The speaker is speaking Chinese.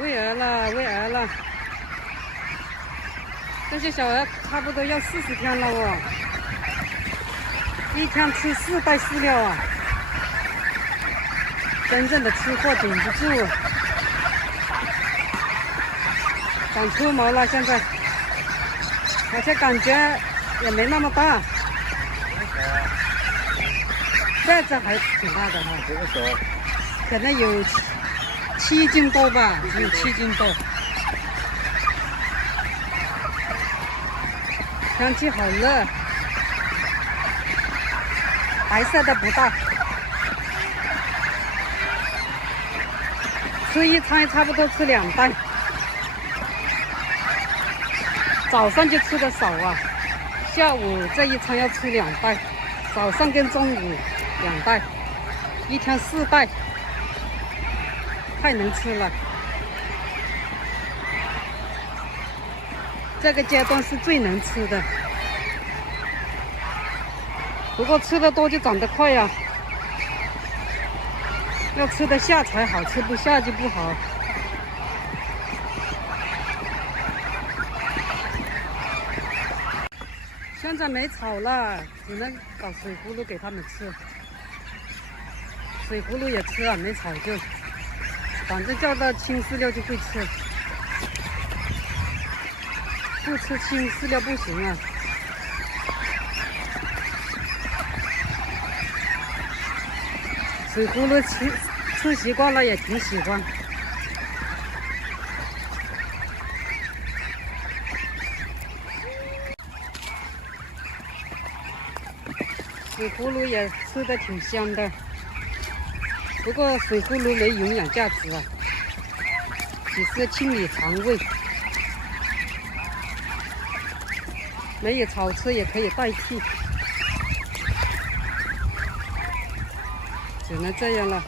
喂鹅了，喂鹅了。这些小鹅差不多要40天了哦，一天吃4袋饲料啊！真正的吃货顶不住，长出毛了，现在而且感觉也没那么大。这只还挺大的哈，可能有7斤多吧，只有7斤多。天气好热，白色的不大。吃一餐差不多吃2袋，早上就吃的少啊，下午这一餐要吃2袋，早上跟中午2袋，一天4袋，太能吃了。这个阶段是最能吃的，不过吃的多就长得快呀，要吃得下才好，吃不下就不好。现在没草了，只能搞水葫芦给它们吃。水葫芦也吃啊，没草就，反正叫它青饲料就会吃，不吃青饲料不行啊。水葫芦吃习惯了，也挺喜欢。水葫芦也吃得挺香的，不过水葫芦没营养价值啊，只是清理肠胃。没有草吃也可以代替，只能这样了。